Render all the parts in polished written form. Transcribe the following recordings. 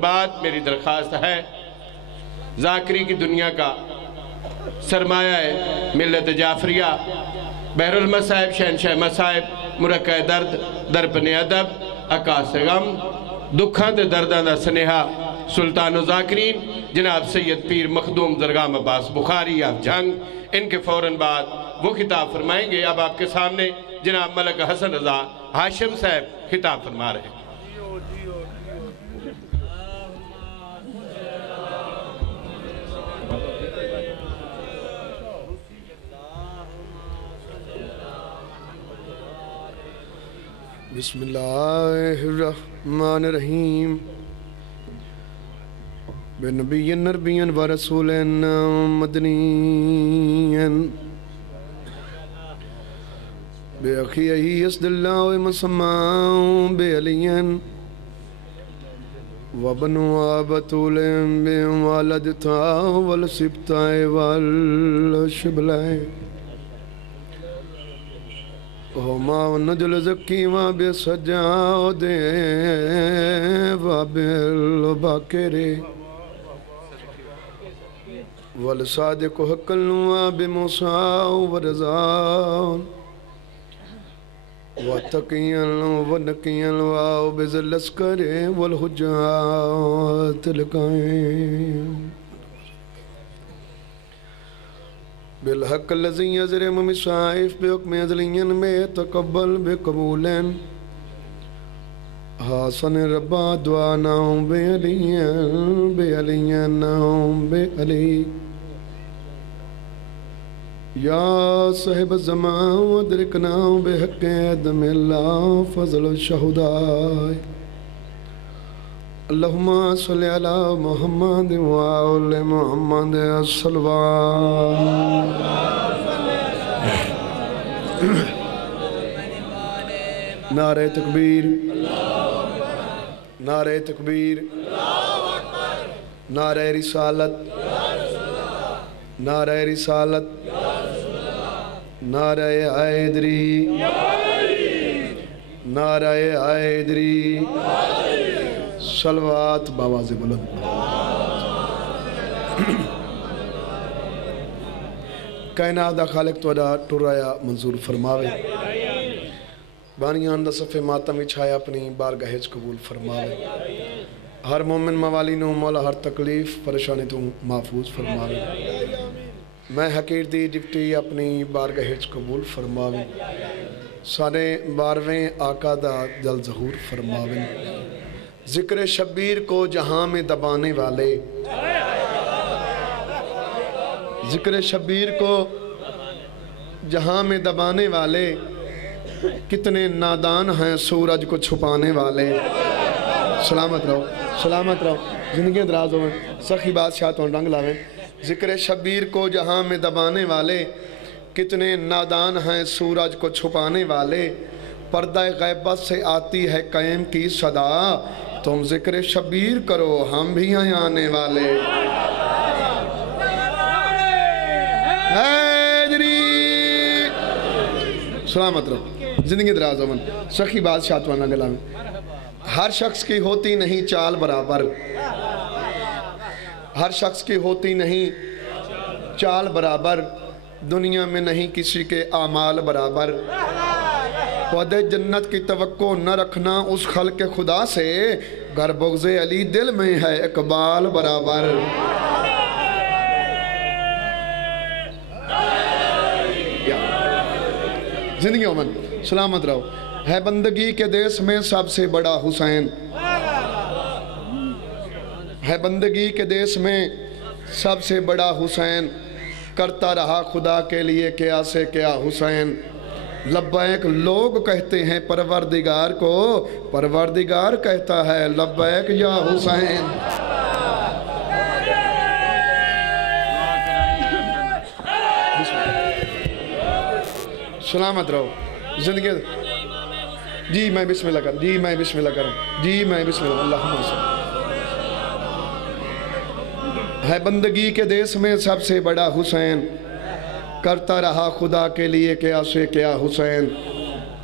بات میری درخواست ہے، ذاکری کی دنیا کا سرمایہ ہے ملت جعفریہ، بحر المصائب شہنشاہ مصائب، مرکہ درد درپن ادب، عکاس غم، دکھاں دے درداں دا سنیہا، سلطان و ذاکرین جناب سید پیر مخدوم درگام عباس بخاری آپ جنگ، ان کے فوراً بعد وہ خطاب فرمائیں گے۔ اب آپ کے سامنے جناب ملک حسن رضا ہاشم صاحب خطاب فرما رہے ہیں۔ بسم اللہ الرحمن الرحیم بے نبی نربی و رسول مدنی بے اخی اسد اللہ و مسمع بے علی و بنو آبتول بے والدتا والسبتا والشبلائے ہما نجل زکی و بے سجاؤ دے و بالباکرے والصادق حقل و بے موسیٰ و رضان و تقیل و نقیل و بزل اسکرے والحجات لکائیں بالحق الذي يزرم مصائف بحکم ازلین میں تقبل بقبولین حسن ربا دعاناہم بے علیناہم بے علی یا صاحب الزمان ودرکناہم بحق ادم اللہ فضل الشہدائی اللہم صلی علی محمد و آل محمد الصلوات نعرہ تکبیر نعرہ تکبیر نعرہ رسالت نعرہ رسالت نعرہ حیدری نعرہ حیدری صلوات باواز بلند کائنات دا خالق توڑا ٹرایا منظور فرماوے بانیان دا صفحے ماتم اچھایا اپنی بارگاہج قبول فرماوے ہر مومن موالی نو مولا ہر تکلیف پریشانی تو محفوظ فرماوے میں حقیر دی ڈپٹی اپنی بارگاہج قبول فرماوے سارے بارویں آقا دا جل ظہور فرماوے ذکر شبیر کو جہاں میں دبانے والے ذکر شبیر کو جہاں میں دبانے والے کتنے نادان ہیں سورج کو چھپانے والے سلامت رہو زندگی دراز ہوئے سخی بادشاہ تو رنگ لاویں ذکر شبیر کو جہاں میں دبانے والے کتنے نادان ہیں سورج کو چھپانے والے پردہ غیبت سے آتی ہے قیم کی صدا تم ذکر شبیر کرو ہم بھی ہیں آنے والے حیدری سلامت رہو زندگی دراز ہو من سخی بادشاہ تو نگلا میں ہر شخص کی ہوتی نہیں چال برابر ہر شخص کی ہوتی نہیں چال برابر دنیا میں نہیں کسی کے اعمال برابر وعدے جنت کی توقع نہ رکھنا اس خلق خدا سے گر بغض علی دل میں ہے اقبال برابر زندگی امن سلامت رہو ہے بندگی کے دیس میں سب سے بڑا حسین ہے بندگی کے دیس میں سب سے بڑا حسین کرتا رہا خدا کے لیے کیا سے کیا حسین لبیک لوگ کہتے ہیں پروردگار کو پروردگار کہتا ہے لبیک یا حسین سلامت رہو زندگی جی میں بسم اللہ کروں جی میں بسم اللہ کروں جی میں بسم اللہ اللہم صلی ہے بندگی کے دیس میں سب سے بڑا حسین کرتا رہا خدا کے لیے کیا سے کیا حسین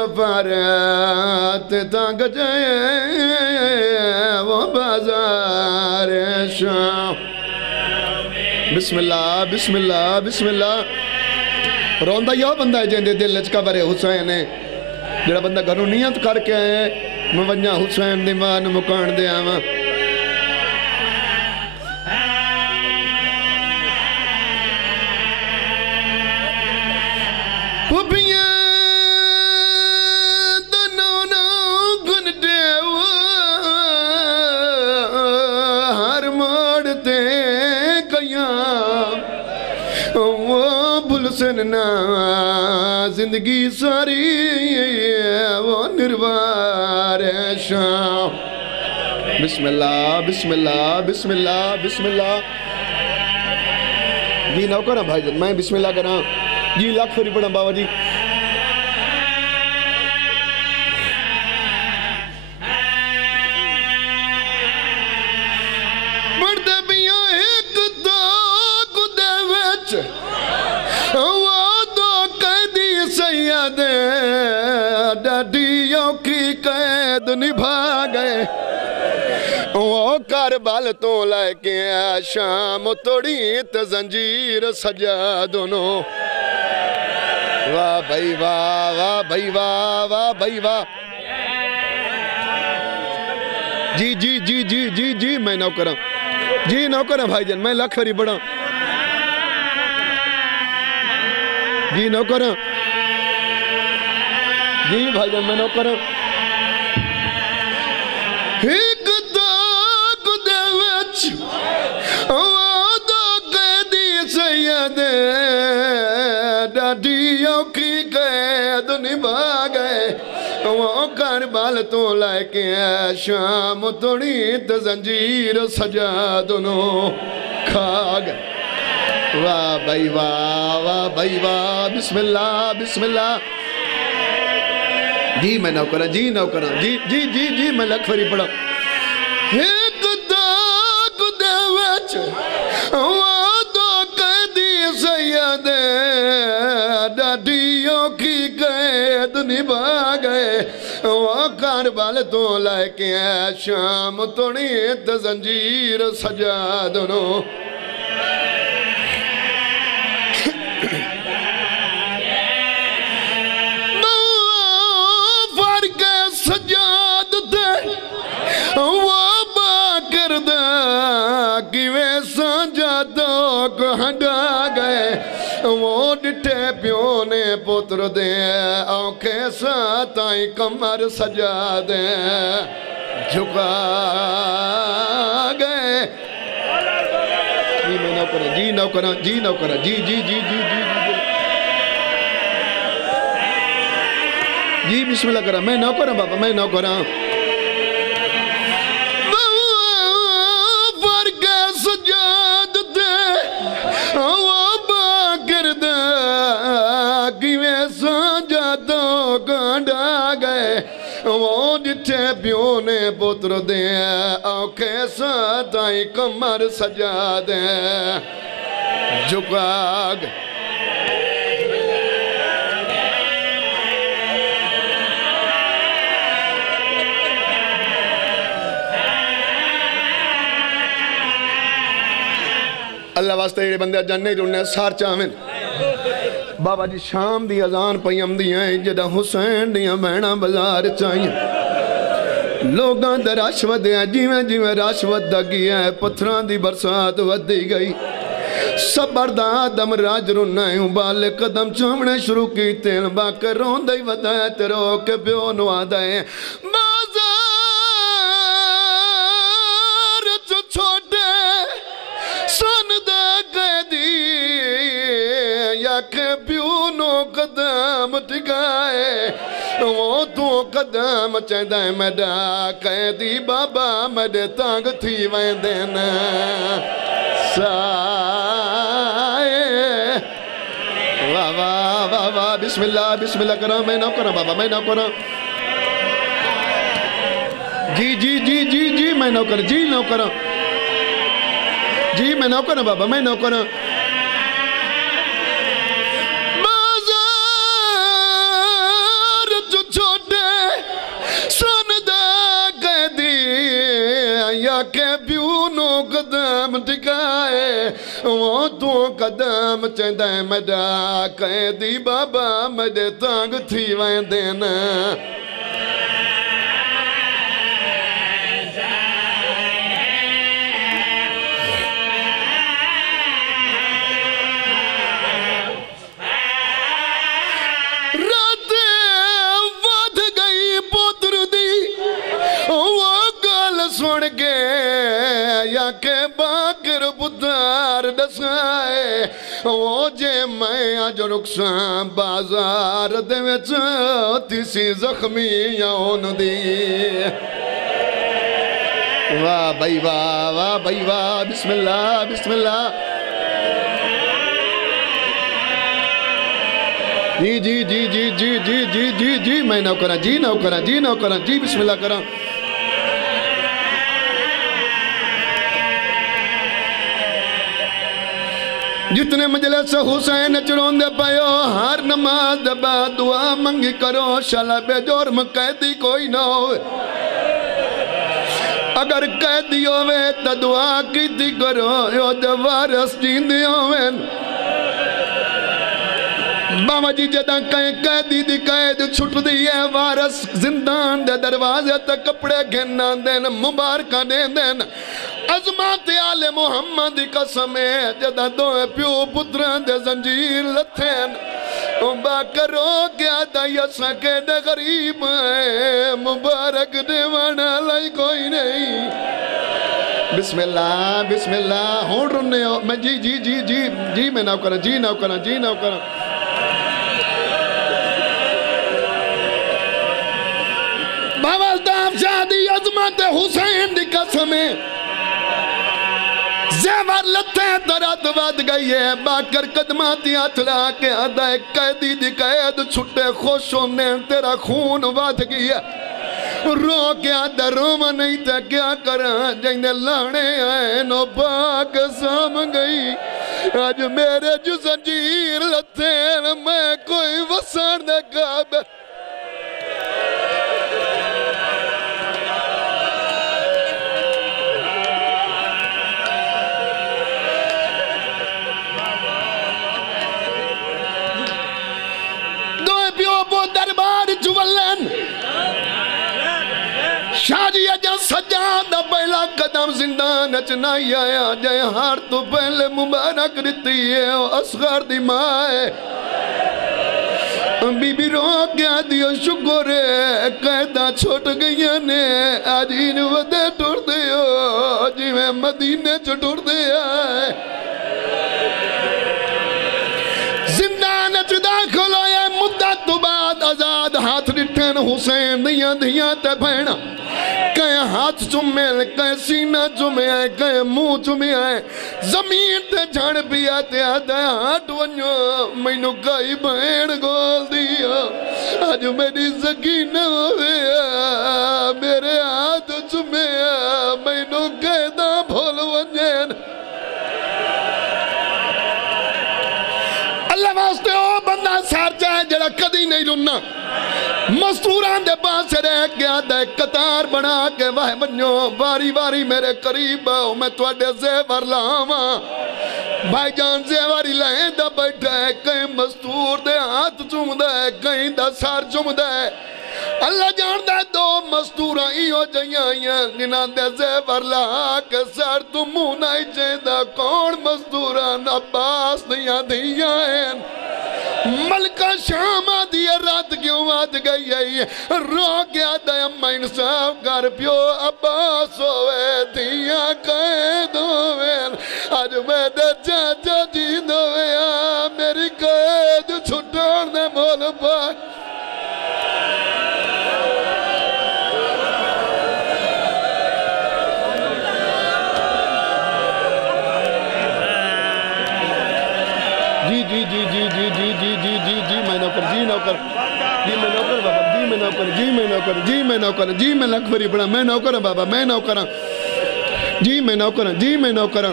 سفارت تانگ جائے وہ بازار شام بسم اللہ بسم اللہ بسم اللہ روندہ یہ بندہ ہے جن دے دل لچکا برے حسین ہے جڑا بندہ گھروں نیت کر کے آئے موجہ حسین دی مان مکان دے آماں پوپیاں دنونا گن دیو ہر موڑتے قیام وہ بلسننا زندگی ساری وہ نروار شام بسم اللہ بسم اللہ بسم اللہ بسم اللہ جی نہ کرنا بھائی جان میں بسم اللہ کرنا جی لاکھ فری پڑھا بابا جی مردے بیاں ایک دو گدے وچ وہ دو قیدی سید ڈاڈیوں کی قید نبھا گئے وہ کربل تو لے کے شام توڑی تے زنجیر سجا دونوں واہ بھائی واہ واہ بھائی واہ واہ بھائی واہ جی جی جی جی جی جی میں نوکرہ جی نوکرہ بھائی جان میں لاکھ فری بڑھا جی نوکرہ جی بھائی جان میں نوکرہ ایک داغ دے وچ وہ دو قیدی سید ڈاڈیوں کی قید نبھا گئے وہ کربل تو لے کے شام توڑی تے زنجیر سجا دونوں کھا گئے واہ بھائی واہ بھائی واہ بسم اللہ بسم اللہ جی میں نوکرہ جی نوکرہ جی جی جی جی میں لکھ فری پڑھا ایک داغ دے وچ وہ دو قیدی سید ڈاڈیوں کی قید نبھا گئے وہ کربل تو لے کے شام توڑی تے زنجیر سجا دونوں سجاد دے وہ باکر دا کیویں سجادوں کو ہنڈا گئے وہ ڈٹھے پیوں نے پتر دے آنکھیں ساتائیں کمر سجا دے جھکا گئے جی میں نوکرہ جی نوکرہ جی نوکرہ جی جی جی جی جی جی بسم اللہ کرا میں نہ کرا بابا میں نہ کرا فرق سجاد دے وہ باکر دا کیویں سجادوں گانڈا گئے وہ جتھے پیوں نے پتر دے آنکھیں ساتائیں کمر سجا دے جھکا گئے اللہ واسطے یہ بندے جننے جننے سار چاہمیں بابا جی شام دی اذان پیم دیاں جدہ حسین دیاں بہنا بزار چاہیے لوگاں دا راشوت دیاں جیویں جیویں راشوت دا گیا ہے پتھران دی برسات ود دی گئی صبر دا آدم راج رنائیں ابال قدم چامنے شروع کی تین باکر رون دی ودائے تیرو کے پیو نوادائیں قدم ٹکائے وہ تو قدم چاہدہ ہے میڈا قیدی بابا میڈے تانگ تھی وین دینا سائے واہ واہ واہ واہ بسم اللہ کرا میں نہ کرا بابا میں نہ کرا جی جی جی جی جی میں نہ کرا جی نہ کرا جی میں نہ کرا بابا میں نہ کرا کے پیو نو قدم ٹکائے وہ تو قدم چندہ مڈا قیدی بابا مڈے تانگ تھی وین دینا سن کے یا کہ باکر پتر دسائے وہ جے میں آج رکساں بازار دے وچ تیسی زخمی یاون دی واہ بھائی واہ واہ بھائی واہ بسم اللہ بسم اللہ جی جی جی جی جی جی جی جی جی میں نو کرا جی نو کرا جی نو کرا جی بسم اللہ کرا جتنے مجلس حسین چرون دے پائیو ہر نماز دبا دعا منگی کرو شالا بے جرم قیدی کوئی نہ ہوئے اگر قیدی ہوئے تا دعا کیتی کرو یو دوارس جیندی ہوئے بابا جی جدہ کہیں قیدی دی قید چھٹ دیئے وارس زندان دے دروازے تک کپڑے گھننا دین مبارکہ دین دین عظمت آل محمد قسم ہے جدہ دوئے پیو پتران دے زنجیر لتھین با کرو کیا دا یسا کے دے غریب ہے مبارک دیوانا لائی کوئی نہیں بسم اللہ ہون رننے ہو میں جی جی جی جی جی میں ناو کرا جی ناو کرا جی ناو کرا بابا الطاف شادی عظمت حسین دی قسم ہے زیور لتے درات واد گئی ہے باکر قدماتی اتلا کے ادائے قیدی دی قید چھٹے خوش ہونے تیرا خون واد گئی ہے رو کے آدھا روما نہیں تھا کیا کرا جائنے لانے آئے نو پاک سام گئی آج میرے جو زنجیر لتے میں کوئی وسان دے قابل شاہ جی اجا سجاد پہلا قدم زندان اچنائی آیا جائے ہار تو پہلے مبارک رتی ہے اصغر دی مائے بی بی رو کیا دیو شکر ہے قیدہ چھوٹ گئی نے آج ان ودے ٹوڑ دیو جی میں مدینے چھوڑ دیا ہے زندان اچ داخل ہوئے مدت تو بعد آزاد ہاتھ رٹھن حسین دیاں دیاں تے بھینا کہیں ہاتھ چمے کہیں سینہ چمے آئے کہیں منہ چمے آئے زمین تے جھڑ بھی آتے آتے ہاتھ ونیو میں نو کئی بہن گول دیا آج میری سکینہ ہوئے میرے ہاتھ چمے میں نو کہیں دا بھول ونین اللہ واسطے او بندہ سار چاہے جڑا کدی نہیں رننا مستوران دے پاس رہ گیا دے قطار بنا کے واہ بنیو واری واری میرے قریب ہو میں توڑے زیور لاما بھائی جان زیواری لہیں دا بیٹھا ہے کہیں مستور دے ہاتھ چوم دے کہیں دا سار چوم دے اللہ جان دے دو مستوران ایو جائیاں جنان دے زیور لا کے سار تو مونائی چاہے دا کون مستوران عباس دیاں دیاں ہیں ملکہ شام آدھی رات کیوں آد گئی ہے رو گیا دا امہ انصاف کر پیو عباس ہوئے دیاں قید ہوئے آج میں دے چاچا جیند ہوئے میری قید چھٹار دے مول پاک جی جی جی جی جی جی جی جی جی جی میں نوکر جی نوکر جی میں نوکر بابا جی میں نوکر جی میں نوکر جی میں نوکر جی میں لکھوری پڑا میں نوکر بابا میں نوکر جی میں نوکر جی میں نوکر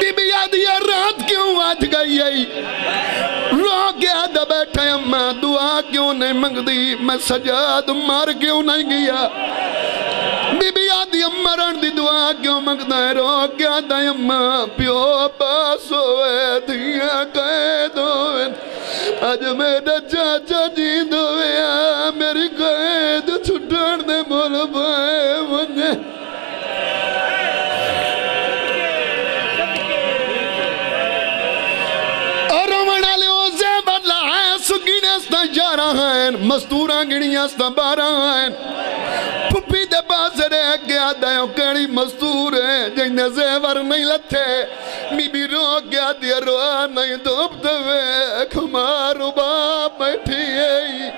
بی بی یاد یہ رات کیوں آج گئی ہے رو گیا دا بیٹھے اممہ دعا کیوں نہیں منگ دی میں سجاد مار کیوں نہیں گیا بی بی یاد یہ مرن دی دعا کیوں مگدا ہے رو گیا دائما پیو پاس ہوئے دھیاں قید ہوئے آج میرا چاچا جیند ہوئے میری قید چھٹان دے مول بھائے ونجے اور رومنہ لے اوزے بدلا ہے سگینے ستا جارہ ہیں مستورہ گنیاں ستا بارہ ہیں پھپی دے پاس رہ گیا دائیوں کڑی مستور ہے جنہیں زیور نہیں لتھے می بھی رو گیا دیا روح نہیں دوبتے ہوئے کھمارو باپ بیٹھی ہے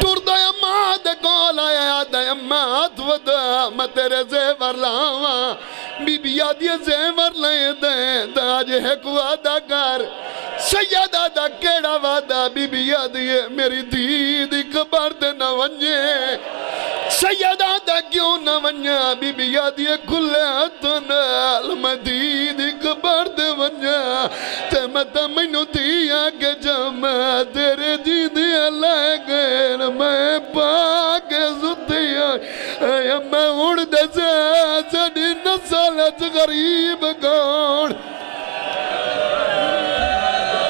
ٹور دائیوں ماں دے کول آیا دائیوں ماں ودا میں تیرے زیور لاواں بی بی یادی زیور لائے دیں داج ہے کو وعدہ کر سیدہ دا کیڑا وعدہ بی بی یادی میری دیدی قبر دے نہ ونجے سیدہ دا کیوں نہ ونجا بی بی یادی کھلے ہتھنال میں دیدی قبر دے ونجا تے متا منو دیا کہ جمع تیرے دیدی اللہ گئر میں پاک زدیا اے میں اڑ دے سے سڑی نسلت غریب